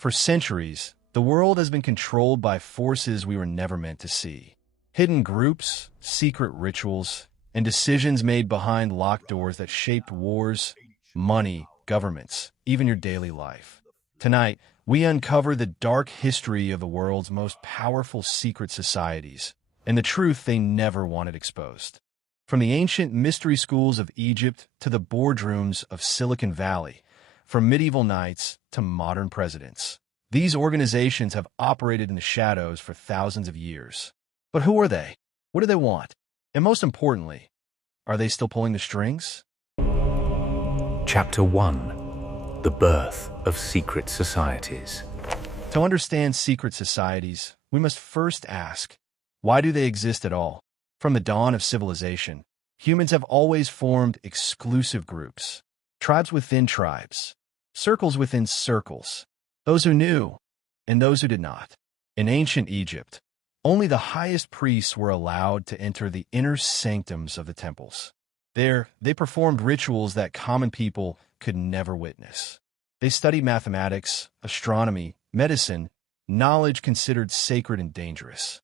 For centuries, the world has been controlled by forces we were never meant to see. Hidden groups, secret rituals, and decisions made behind locked doors that shaped wars, money, governments, even your daily life. Tonight, we uncover the dark history of the world's most powerful secret societies and the truth they never wanted exposed. From the ancient mystery schools of Egypt to the boardrooms of Silicon Valley, from medieval knights to modern presidents, these organizations have operated in the shadows for thousands of years. But who are they? What do they want? And most importantly, are they still pulling the strings? Chapter 1: The Birth of Secret Societies. To understand secret societies, we must first ask, why do they exist at all? From the dawn of civilization, humans have always formed exclusive groups, tribes within tribes, circles within circles, those who knew and those who did not. In ancient Egypt, only the highest priests were allowed to enter the inner sanctums of the temples. There, they performed rituals that common people could never witness. They studied mathematics, astronomy, medicine, knowledge considered sacred and dangerous.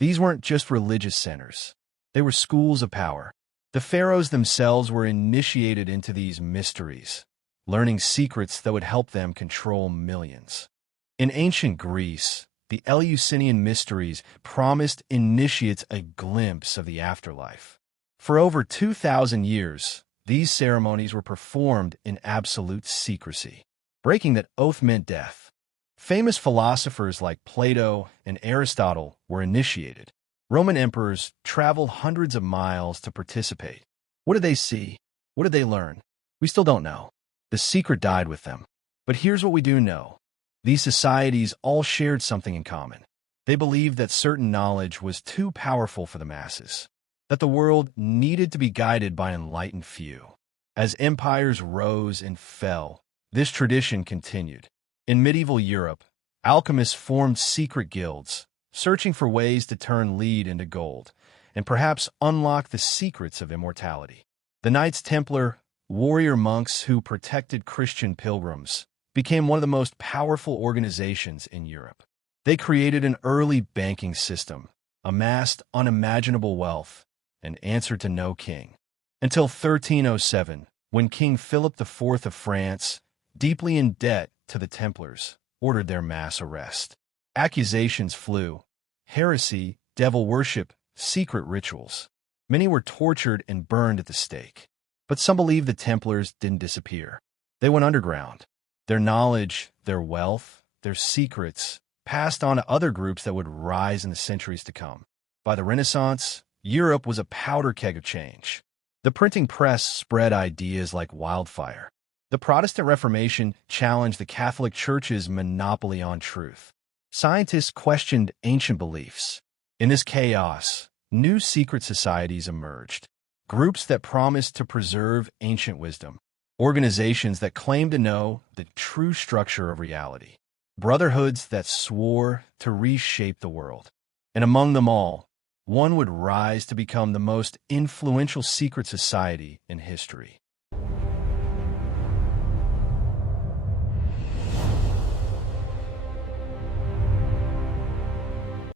These weren't just religious centers. They were schools of power. The pharaohs themselves were initiated into these mysteries, learning secrets that would help them control millions. In ancient Greece, the Eleusinian mysteries promised initiates a glimpse of the afterlife. For over 2,000 years, these ceremonies were performed in absolute secrecy. Breaking that oath meant death. Famous philosophers like Plato and Aristotle were initiated. Roman emperors traveled hundreds of miles to participate. What did they see? What did they learn? We still don't know. The secret died with them. But here's what we do know. These societies all shared something in common. They believed that certain knowledge was too powerful for the masses, that the world needed to be guided by enlightened few. As empires rose and fell, this tradition continued. In medieval Europe, alchemists formed secret guilds, searching for ways to turn lead into gold, and perhaps unlock the secrets of immortality. The Knights Templar, warrior monks who protected Christian pilgrims, became one of the most powerful organizations in Europe. They created an early banking system, amassed unimaginable wealth, and answered to no king. Until 1307, when King Philip IV of France, deeply in debt to the Templars, ordered their mass arrest. Accusations flew: heresy, devil worship, secret rituals. Many were tortured and burned at the stake. But some believed the Templars didn't disappear. They went underground. Their knowledge, their wealth, their secrets passed on to other groups that would rise in the centuries to come. By the Renaissance, Europe was a powder keg of change. The printing press spread ideas like wildfire. The Protestant Reformation challenged the Catholic Church's monopoly on truth. Scientists questioned ancient beliefs. In this chaos, new secret societies emerged. Groups that promised to preserve ancient wisdom. Organizations that claimed to know the true structure of reality. Brotherhoods that swore to reshape the world. And among them all, one would rise to become the most influential secret society in history.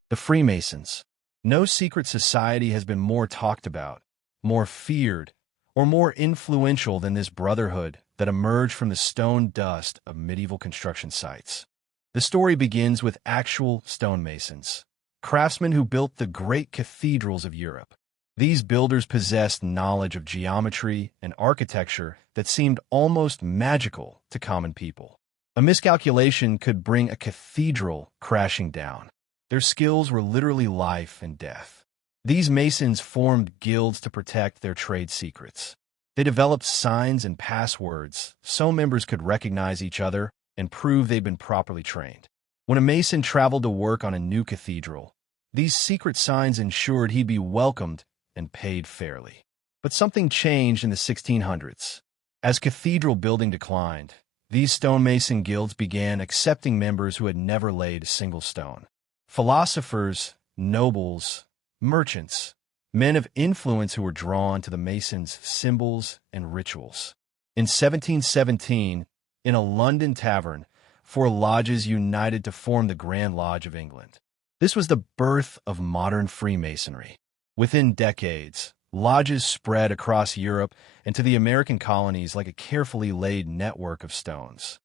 The Freemasons. No secret society has been more talked about, more feared, or more influential than this brotherhood that emerged from the stone dust of medieval construction sites. The story begins with actual stonemasons, craftsmen who built the great cathedrals of Europe. These builders possessed knowledge of geometry and architecture that seemed almost magical to common people. A miscalculation could bring a cathedral crashing down. Their skills were literally life and death. These masons formed guilds to protect their trade secrets. They developed signs and passwords so members could recognize each other and prove they'd been properly trained. When a mason traveled to work on a new cathedral, these secret signs ensured he'd be welcomed and paid fairly. But something changed in the 1600s. As cathedral building declined, these stonemason guilds began accepting members who had never laid a single stone. Philosophers, nobles, merchants, men of influence who were drawn to the Masons' symbols and rituals. In 1717, in a London tavern, 4 lodges united to form the Grand Lodge of England. This was the birth of modern Freemasonry. Within decades, lodges spread across Europe and to the American colonies like a carefully laid network of stones.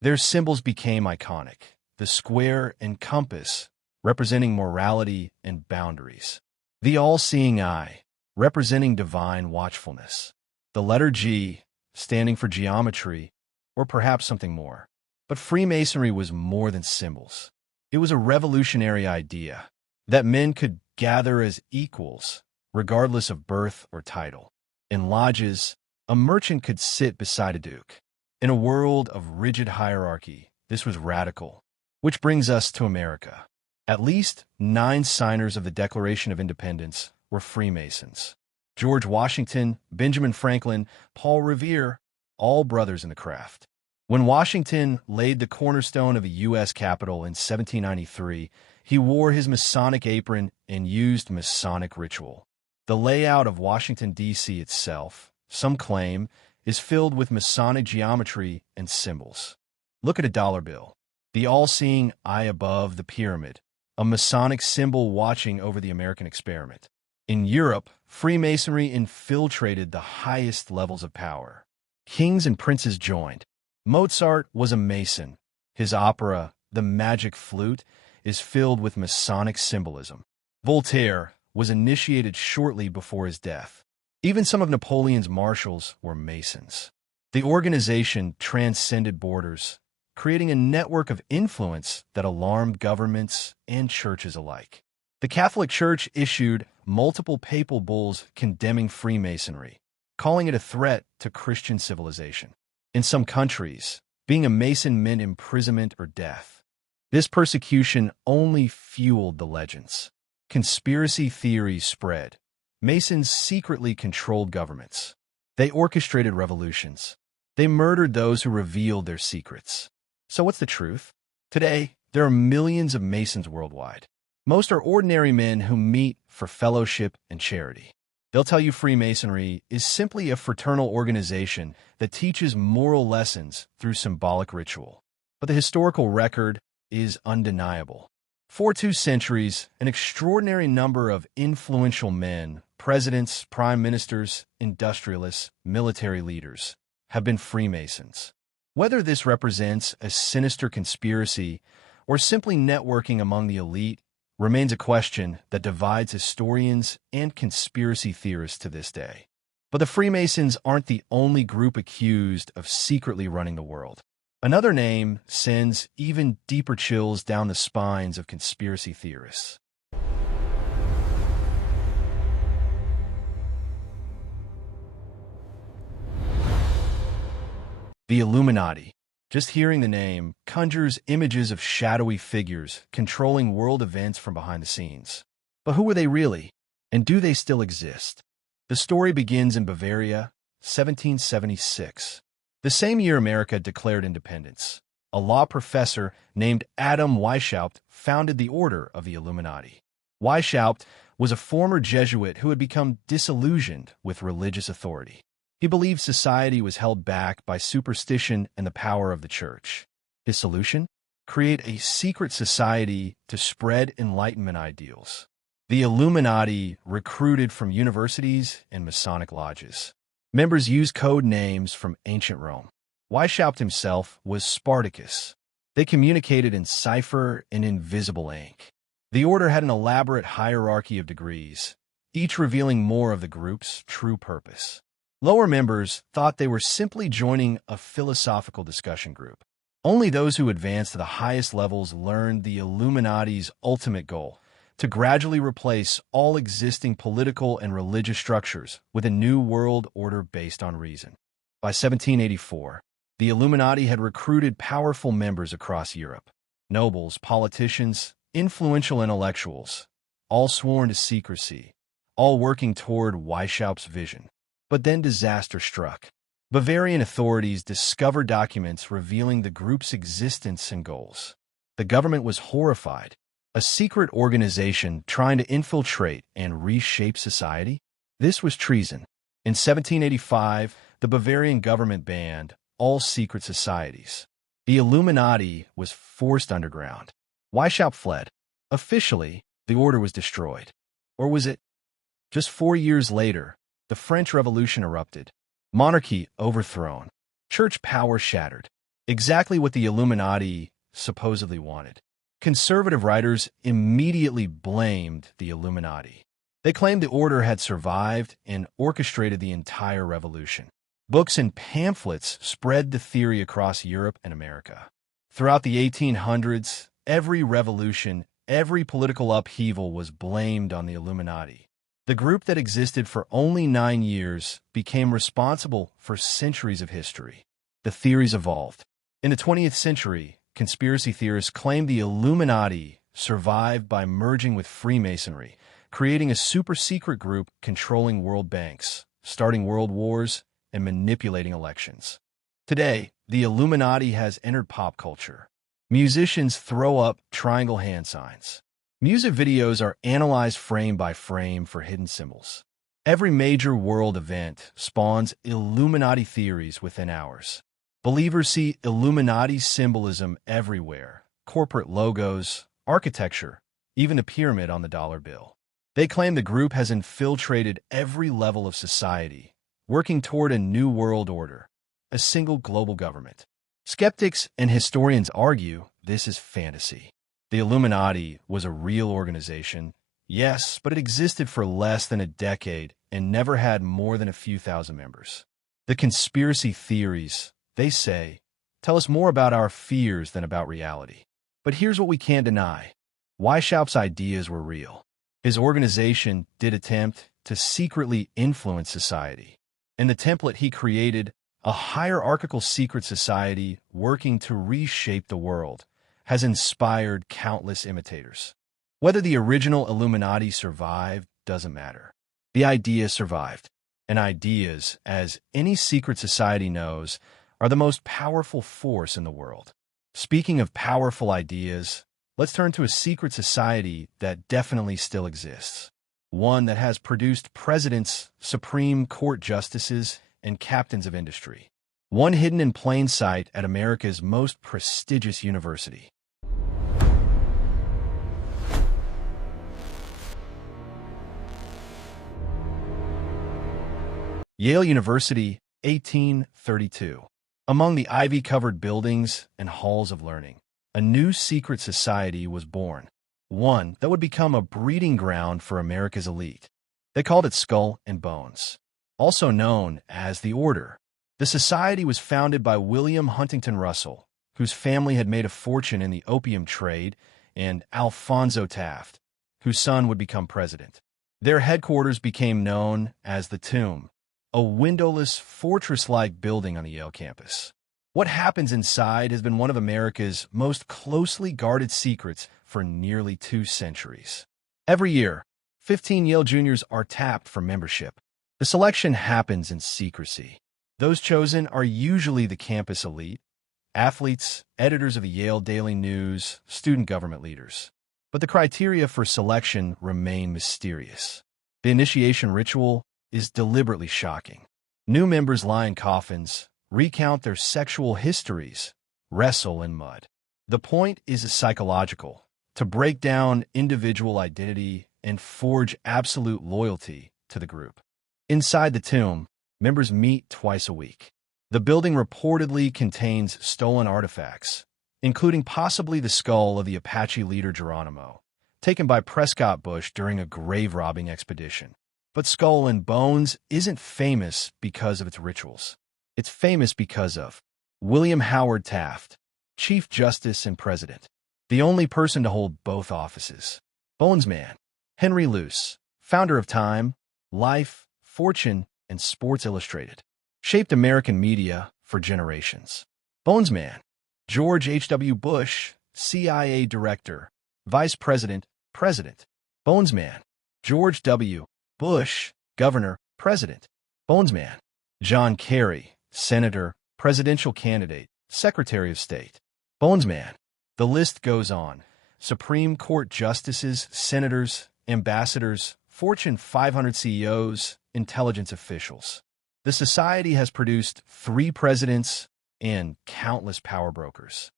Their symbols became iconic: the square and compass, representing morality and boundaries; the all-seeing eye, representing divine watchfulness; the letter G, standing for geometry, or perhaps something more. But Freemasonry was more than symbols. It was a revolutionary idea that men could gather as equals, regardless of birth or title. In lodges, a merchant could sit beside a duke. In a world of rigid hierarchy, this was radical. Which brings us to America. At least 9 signers of the Declaration of Independence were Freemasons. George Washington, Benjamin Franklin, Paul Revere, all brothers in the craft. When Washington laid the cornerstone of a U.S. Capitol in 1793, he wore his Masonic apron and used Masonic ritual. The layout of Washington, D.C. itself, some claim, is filled with Masonic geometry and symbols. Look at a dollar bill. The all-seeing eye above the pyramid, a Masonic symbol watching over the American experiment. In Europe, Freemasonry infiltrated the highest levels of power. Kings and princes joined. Mozart was a Mason. His opera, The Magic Flute, is filled with Masonic symbolism. Voltaire was initiated shortly before his death. Even some of Napoleon's marshals were Masons. The organization transcended borders, creating a network of influence that alarmed governments and churches alike. The Catholic Church issued multiple papal bulls condemning Freemasonry, calling it a threat to Christian civilization. In some countries, being a Mason meant imprisonment or death. This persecution only fueled the legends. Conspiracy theories spread. Masons secretly controlled governments. They orchestrated revolutions. They murdered those who revealed their secrets. So what's the truth? Today, there are millions of Masons worldwide. Most are ordinary men who meet for fellowship and charity. They'll tell you Freemasonry is simply a fraternal organization that teaches moral lessons through symbolic ritual. But the historical record is undeniable. For 2 centuries, an extraordinary number of influential men, presidents, prime ministers, industrialists, military leaders, have been Freemasons. Whether this represents a sinister conspiracy or simply networking among the elite remains a question that divides historians and conspiracy theorists to this day. But the Freemasons aren't the only group accused of secretly running the world. Another name sends even deeper chills down the spines of conspiracy theorists. The Illuminati. Just hearing the name conjures images of shadowy figures controlling world events from behind the scenes. But who were they really? And do they still exist? The story begins in Bavaria, 1776. The same year America declared independence. A law professor named Adam Weishaupt founded the Order of the Illuminati. Weishaupt was a former Jesuit who had become disillusioned with religious authority. He believed society was held back by superstition and the power of the church. His solution? Create a secret society to spread Enlightenment ideals. The Illuminati recruited from universities and Masonic lodges. Members used code names from ancient Rome. Weishaupt himself was Spartacus. They communicated in cipher and invisible ink. The order had an elaborate hierarchy of degrees, each revealing more of the group's true purpose. Lower members thought they were simply joining a philosophical discussion group. Only those who advanced to the highest levels learned the Illuminati's ultimate goal: to gradually replace all existing political and religious structures with a new world order based on reason. By 1784, the Illuminati had recruited powerful members across Europe. Nobles, politicians, influential intellectuals, all sworn to secrecy, all working toward Weishaupt's vision. But then disaster struck. Bavarian authorities discovered documents revealing the group's existence and goals. The government was horrified. A secret organization trying to infiltrate and reshape society? This was treason. In 1785, the Bavarian government banned all secret societies. The Illuminati was forced underground. Weishaupt fled. Officially, the order was destroyed. Or was it? Just 4 years later, the French Revolution erupted. Monarchy overthrown. Church power shattered. Exactly what the Illuminati supposedly wanted. Conservative writers immediately blamed the Illuminati. They claimed the order had survived and orchestrated the entire revolution. Books and pamphlets spread the theory across Europe and America. Throughout the 1800s, every revolution, every political upheaval was blamed on the Illuminati. The group that existed for only 9 years became responsible for centuries of history. The theories evolved. In the 20th century, conspiracy theorists claimed the Illuminati survived by merging with Freemasonry, creating a super-secret group controlling world banks, starting world wars, and manipulating elections. Today, the Illuminati has entered pop culture. Musicians throw up triangle hand signs. Music videos are analyzed frame by frame for hidden symbols. Every major world event spawns Illuminati theories within hours. Believers see Illuminati symbolism everywhere: corporate logos, architecture, even a pyramid on the dollar bill. They claim the group has infiltrated every level of society, working toward a new world order, a single global government. Skeptics and historians argue this is fantasy. The Illuminati was a real organization, yes, but it existed for less than a decade and never had more than a few thousand members. The conspiracy theories, they say, tell us more about our fears than about reality. But here's what we can't deny. Weishaupt's ideas were real. His organization did attempt to secretly influence society. In the template he created, a hierarchical secret society working to reshape the world, has inspired countless imitators. Whether the original Illuminati survived doesn't matter. The idea survived. And ideas, as any secret society knows, are the most powerful force in the world. Speaking of powerful ideas, let's turn to a secret society that definitely still exists. One that has produced presidents, Supreme Court justices, and captains of industry. One hidden in plain sight at America's most prestigious university. Yale University, 1832. Among the ivy-covered buildings and halls of learning, a new secret society was born. One that would become a breeding ground for America's elite. They called it Skull and Bones, also known as the Order. The society was founded by William Huntington Russell, whose family had made a fortune in the opium trade, and Alphonso Taft, whose son would become president. Their headquarters became known as the Tomb, a windowless, fortress-like building on the Yale campus. What happens inside has been one of America's most closely guarded secrets for nearly 2 centuries. Every year, 15 Yale juniors are tapped for membership. The selection happens in secrecy. Those chosen are usually the campus elite, athletes, editors of the Yale Daily News, student government leaders. But the criteria for selection remain mysterious. The initiation ritual is deliberately shocking. New members lie in coffins, recount their sexual histories, wrestle in mud. The point is psychological, to break down individual identity and forge absolute loyalty to the group. Inside the tomb, members meet twice a week. The building reportedly contains stolen artifacts, including possibly the skull of the Apache leader Geronimo, taken by Prescott Bush during a grave-robbing expedition. But Skull and Bones isn't famous because of its rituals. It's famous because of William Howard Taft, Chief Justice and President, the only person to hold both offices. Bones Man, Henry Luce, founder of Time, Life, Fortune, and Sports Illustrated, shaped American media for generations. Bones Man, George H.W. Bush, CIA Director, Vice President, President. Bones Man, George W. Bush, Governor, President. Bones Man, John Kerry, Senator, Presidential Candidate, Secretary of State. Bones Man. The list goes on. Supreme Court justices, senators, ambassadors, Fortune 500 CEOs, intelligence officials. The society has produced 3 presidents and countless power brokers.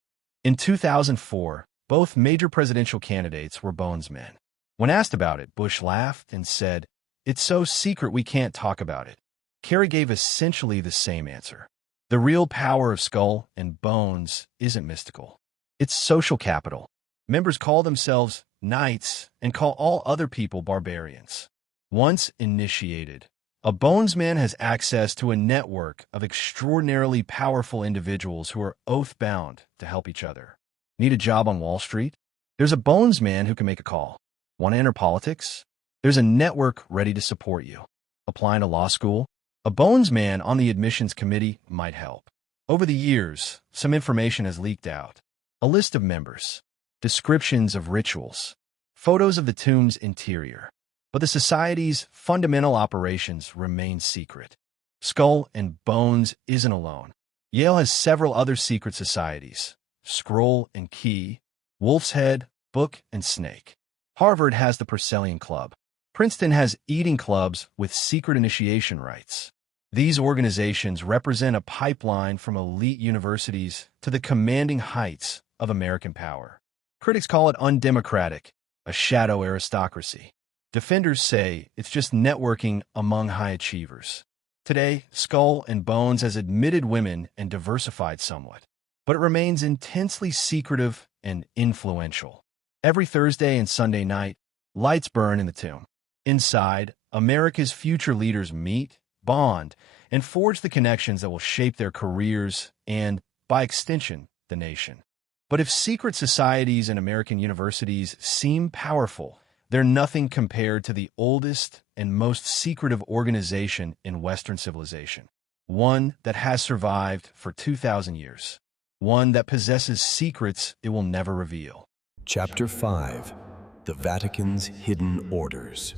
In 2004, both major presidential candidates were Bones men. When asked about it, Bush laughed and said, "It's so secret we can't talk about it." Kerry gave essentially the same answer. The real power of Skull and Bones isn't mystical. It's social capital. Members call themselves knights and call all other people barbarians. Once initiated, a Bones man has access to a network of extraordinarily powerful individuals who are oath-bound to help each other. Need a job on Wall Street? There's a Bones man who can make a call. Want to enter politics? There's a network ready to support you. Applying to law school? A Bones man on the admissions committee might help. Over the years, some information has leaked out. A list of members, descriptions of rituals, photos of the tomb's interior. But the society's fundamental operations remain secret. Skull and Bones isn't alone. Yale has several other secret societies: Scroll and Key, Wolf's Head, Book and Snake. Harvard has the Porcellian Club. Princeton has eating clubs with secret initiation rites. These organizations represent a pipeline from elite universities to the commanding heights of American power. Critics call it undemocratic, a shadow aristocracy. Defenders say it's just networking among high achievers. Today, Skull and Bones has admitted women and diversified somewhat, but it remains intensely secretive and influential. Every Thursday and Sunday night, lights burn in the tomb. Inside, America's future leaders meet, bond, and forge the connections that will shape their careers and, by extension, the nation. But if secret societies and American universities seem powerful, they're nothing compared to the oldest and most secretive organization in Western civilization. One that has survived for 2,000 years. One that possesses secrets it will never reveal. Chapter 5: The Vatican's Hidden Orders.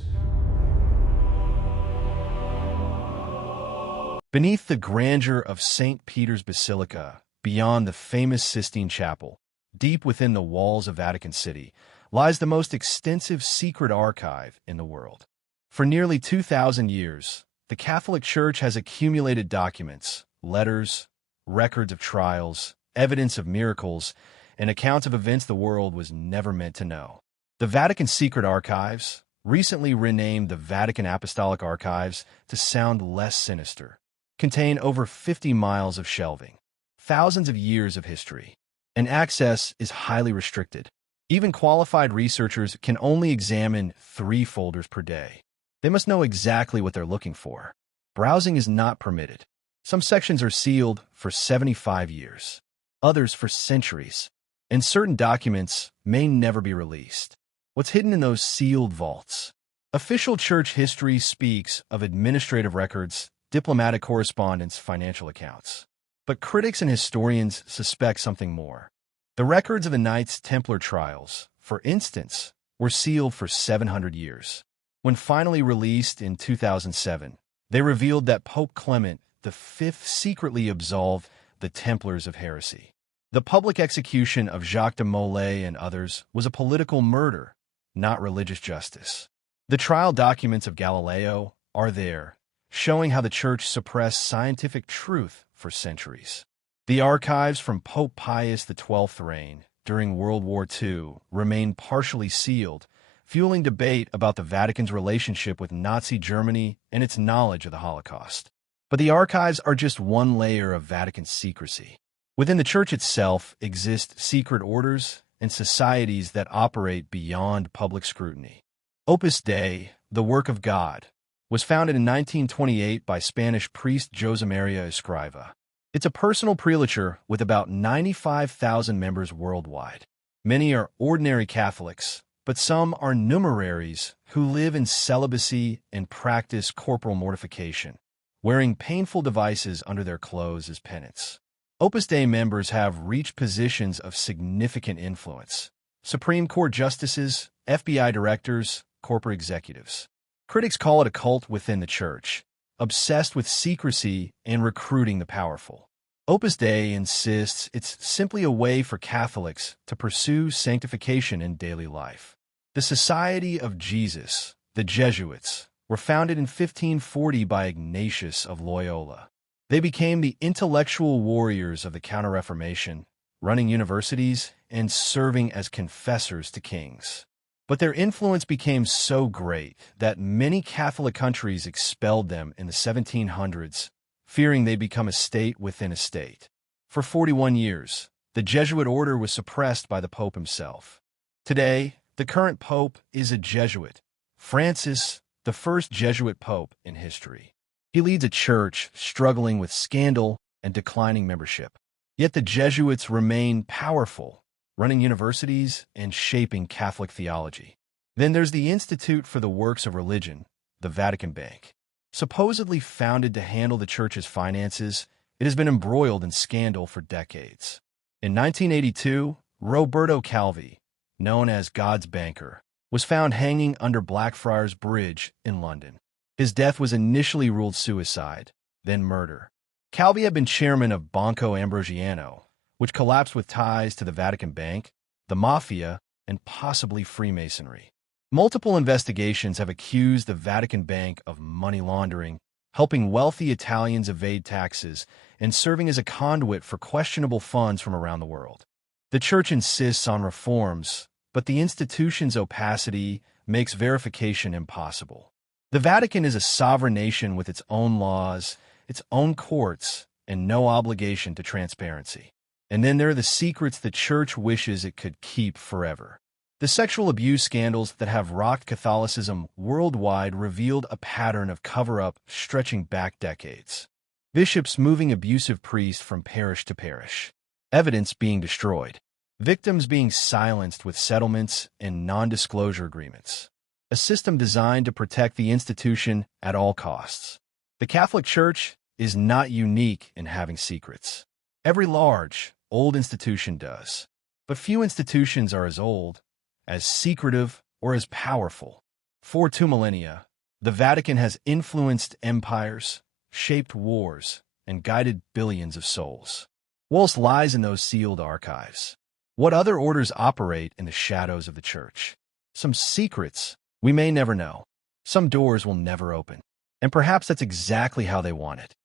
Beneath the grandeur of St. Peter's Basilica, beyond the famous Sistine Chapel, deep within the walls of Vatican City, lies the most extensive secret archive in the world. For nearly 2,000 years, the Catholic Church has accumulated documents, letters, records of trials, evidence of miracles, and accounts of events the world was never meant to know. The Vatican Secret Archives, recently renamed the Vatican Apostolic Archives to sound less sinister, contain over 50 miles of shelving, thousands of years of history, and access is highly restricted. Even qualified researchers can only examine 3 folders per day. They must know exactly what they're looking for. Browsing is not permitted. Some sections are sealed for 75 years, others for centuries, and certain documents may never be released. What's hidden in those sealed vaults? Official church history speaks of administrative records, diplomatic correspondence, financial accounts. But critics and historians suspect something more. The records of the Knights Templar trials, for instance, were sealed for 700 years. When finally released in 2007, they revealed that Pope Clement V secretly absolved the Templars of heresy. The public execution of Jacques de Molay and others was a political murder, not religious justice. The trial documents of Galileo are there, showing how the Church suppressed scientific truth for centuries. The archives from Pope Pius XII's reign during World War II remain partially sealed, fueling debate about the Vatican's relationship with Nazi Germany and its knowledge of the Holocaust. But the archives are just one layer of Vatican secrecy. Within the Church itself exist secret orders and societies that operate beyond public scrutiny. Opus Dei, the work of God, was founded in 1928 by Spanish priest Josemaria Escriva. It's a personal prelature with about 95,000 members worldwide. Many are ordinary Catholics, but some are numeraries who live in celibacy and practice corporal mortification, wearing painful devices under their clothes as penance. Opus Dei members have reached positions of significant influence: Supreme Court justices, FBI directors, corporate executives. Critics call it a cult within the Church, obsessed with secrecy and recruiting the powerful. Opus Dei insists it's simply a way for Catholics to pursue sanctification in daily life. The Society of Jesus, the Jesuits, were founded in 1540 by Ignatius of Loyola. They became the intellectual warriors of the Counter-Reformation, running universities and serving as confessors to kings. But their influence became so great that many Catholic countries expelled them in the 1700s, fearing they'd become a state within a state. For 41 years, the Jesuit order was suppressed by the Pope himself. Today, the current Pope is a Jesuit, Francis, the first Jesuit Pope in history. He leads a church struggling with scandal and declining membership. Yet the Jesuits remain powerful, running universities and shaping Catholic theology. Then there's the Institute for the Works of Religion, the Vatican Bank. Supposedly founded to handle the church's finances, it has been embroiled in scandal for decades. In 1982, Roberto Calvi, known as God's banker, was found hanging under Blackfriars Bridge in London. His death was initially ruled suicide, then murder. Calvi had been chairman of Banco Ambrosiano, which collapsed with ties to the Vatican Bank, the Mafia, and possibly Freemasonry. Multiple investigations have accused the Vatican Bank of money laundering, helping wealthy Italians evade taxes, and serving as a conduit for questionable funds from around the world. The Church insists on reforms, but the institution's opacity makes verification impossible. The Vatican is a sovereign nation with its own laws, its own courts, and no obligation to transparency. And then there are the secrets the Church wishes it could keep forever. The sexual abuse scandals that have rocked Catholicism worldwide revealed a pattern of cover-up stretching back decades. Bishops moving abusive priests from parish to parish. Evidence being destroyed. Victims being silenced with settlements and non-disclosure agreements. A system designed to protect the institution at all costs. The Catholic Church is not unique in having secrets. Every large, old institution does. But few institutions are as old, as secretive, or as powerful. For 2 millennia, the Vatican has influenced empires, shaped wars, and guided billions of souls. What else lies in those sealed archives? What other orders operate in the shadows of the Church? Some secrets we may never know. Some doors will never open. And perhaps that's exactly how they want it.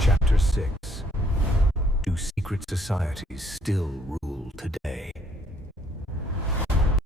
Chapter 6. Do secret societies still rule today?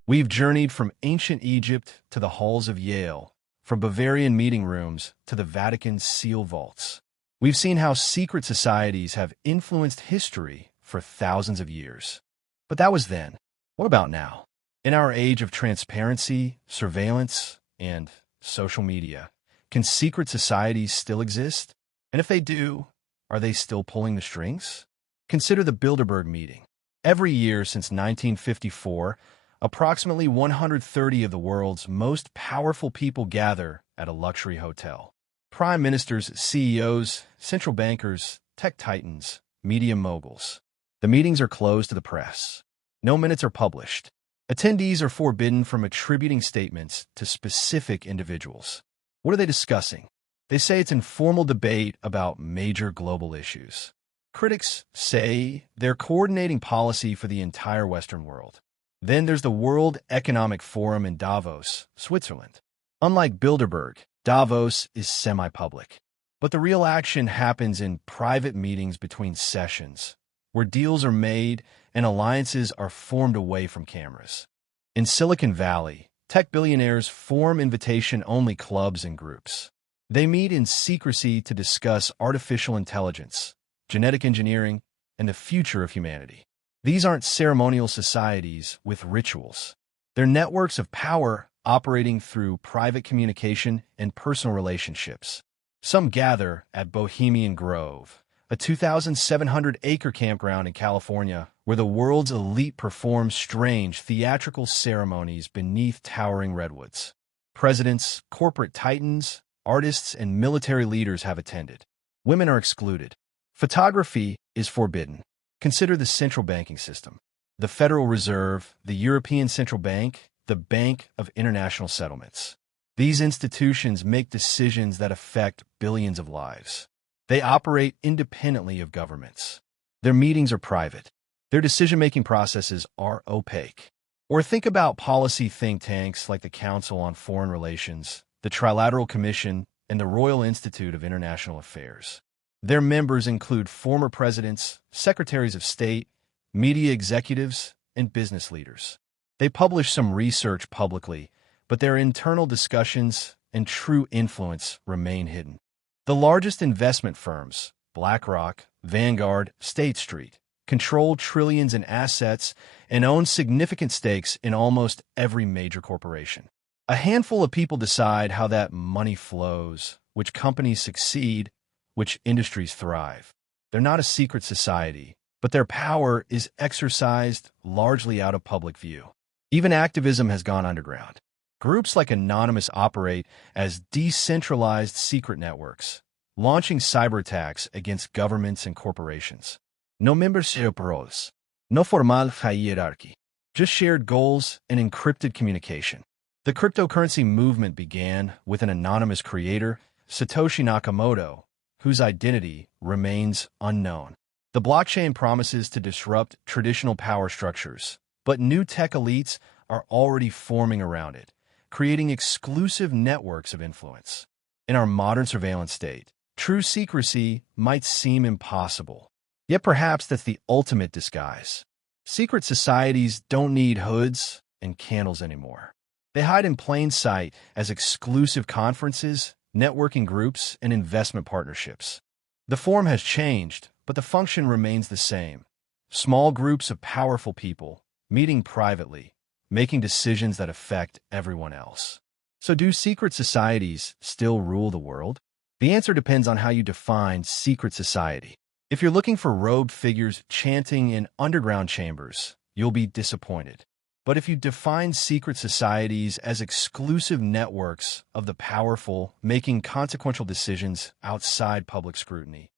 We've journeyed from ancient Egypt to the halls of Yale, from Bavarian meeting rooms to the Vatican's seal vaults. We've seen how secret societies have influenced history for thousands of years. But that was then. What about now? In our age of transparency, surveillance, and social media, can secret societies still exist? And if they do, are they still pulling the strings? Consider the Bilderberg meeting. Every year since 1954, approximately 130 of the world's most powerful people gather at a luxury hotel. Prime ministers, CEOs, central bankers, tech titans, media moguls. The meetings are closed to the press. No minutes are published. Attendees are forbidden from attributing statements to specific individuals. What are they discussing? They say it's informal debate about major global issues. Critics say they're coordinating policy for the entire Western world. Then there's the World Economic Forum in Davos, Switzerland. Unlike Bilderberg, Davos is semi-public. But the real action happens in private meetings between sessions, where deals are made and alliances are formed away from cameras. In Silicon Valley, tech billionaires form invitation-only clubs and groups. They meet in secrecy to discuss artificial intelligence, genetic engineering, and the future of humanity. These aren't ceremonial societies with rituals. They're networks of power operating through private communication and personal relationships. Some gather at Bohemian Grove, a 2,700-acre campground in California where the world's elite perform strange theatrical ceremonies beneath towering redwoods. Presidents, corporate titans, artists, and military leaders have attended. Women are excluded. Photography is forbidden. Consider the central banking system. The Federal Reserve, the European Central Bank, the Bank of International Settlements. These institutions make decisions that affect billions of lives. They operate independently of governments. Their meetings are private. Their decision-making processes are opaque. Or think about policy think tanks like the Council on Foreign Relations, the Trilateral Commission, and the Royal Institute of International Affairs. Their members include former presidents, secretaries of state, media executives, and business leaders. They publish some research publicly, but their internal discussions and true influence remain hidden. The largest investment firms, BlackRock, Vanguard, State Street, control trillions in assets and own significant stakes in almost every major corporation. A handful of people decide how that money flows, which companies succeed, which industries thrive. They're not a secret society, but their power is exercised largely out of public view. Even activism has gone underground. Groups like Anonymous operate as decentralized secret networks, launching cyber attacks against governments and corporations. No membership roles, no formal hierarchy, just shared goals and encrypted communication. The cryptocurrency movement began with an anonymous creator, Satoshi Nakamoto, whose identity remains unknown. The blockchain promises to disrupt traditional power structures, but new tech elites are already forming around it, creating exclusive networks of influence. In our modern surveillance state, true secrecy might seem impossible. Yet perhaps that's the ultimate disguise. Secret societies don't need hoods and candles anymore. They hide in plain sight as exclusive conferences, networking groups, and investment partnerships. The form has changed, but the function remains the same. Small groups of powerful people, meeting privately, making decisions that affect everyone else. So do secret societies still rule the world? The answer depends on how you define secret society. If you're looking for rogue figures chanting in underground chambers, you'll be disappointed. But if you define secret societies as exclusive networks of the powerful making consequential decisions outside public scrutiny,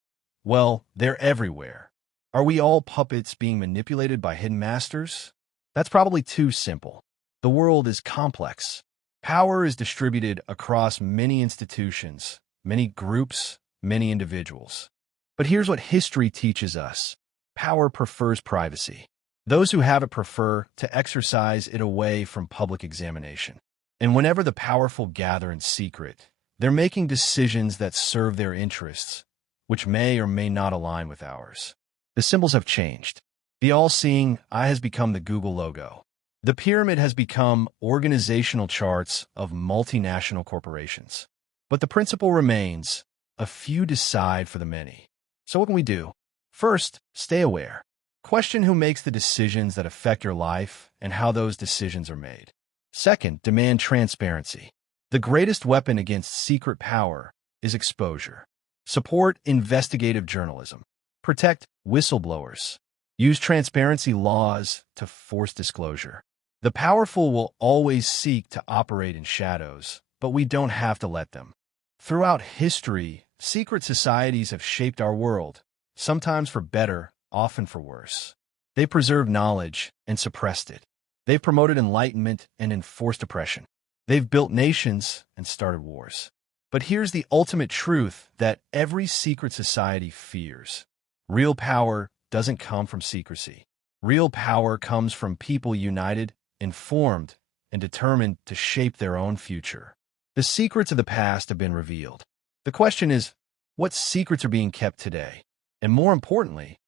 well, they're everywhere. Are we all puppets being manipulated by hidden masters? That's probably too simple. The world is complex. Power is distributed across many institutions, many groups, many individuals. But here's what history teaches us. Power prefers privacy. Those who have it prefer to exercise it away from public examination. And whenever the powerful gather in secret, they're making decisions that serve their interests, which may or may not align with ours. The symbols have changed. The all-seeing eye has become the Google logo. The pyramid has become organizational charts of multinational corporations. But the principle remains, a few decide for the many. So what can we do? First, stay aware. Question who makes the decisions that affect your life and how those decisions are made. Second, demand transparency. The greatest weapon against secret power is exposure. Support investigative journalism. Protect whistleblowers. Use transparency laws to force disclosure. The powerful will always seek to operate in shadows, but we don't have to let them. Throughout history, secret societies have shaped our world, sometimes for better, often for worse. They preserved knowledge and suppressed it. They've promoted enlightenment and enforced oppression. They've built nations and started wars. But here's the ultimate truth that every secret society fears. Real power doesn't come from secrecy. Real power comes from people united, informed, and determined to shape their own future. The secrets of the past have been revealed. The question is, what secrets are being kept today? And more importantly,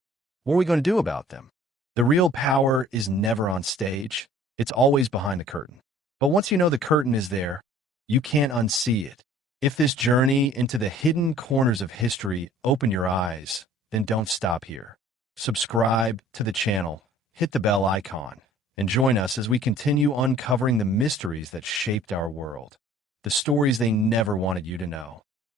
what are we going to do about them? The real power is never on stage. It's always behind the curtain. But once you know the curtain is there, you can't unsee it. If this journey into the hidden corners of history opened your eyes, then don't stop here. Subscribe to the channel, hit the bell icon, and join us as we continue uncovering the mysteries that shaped our world. The stories they never wanted you to know.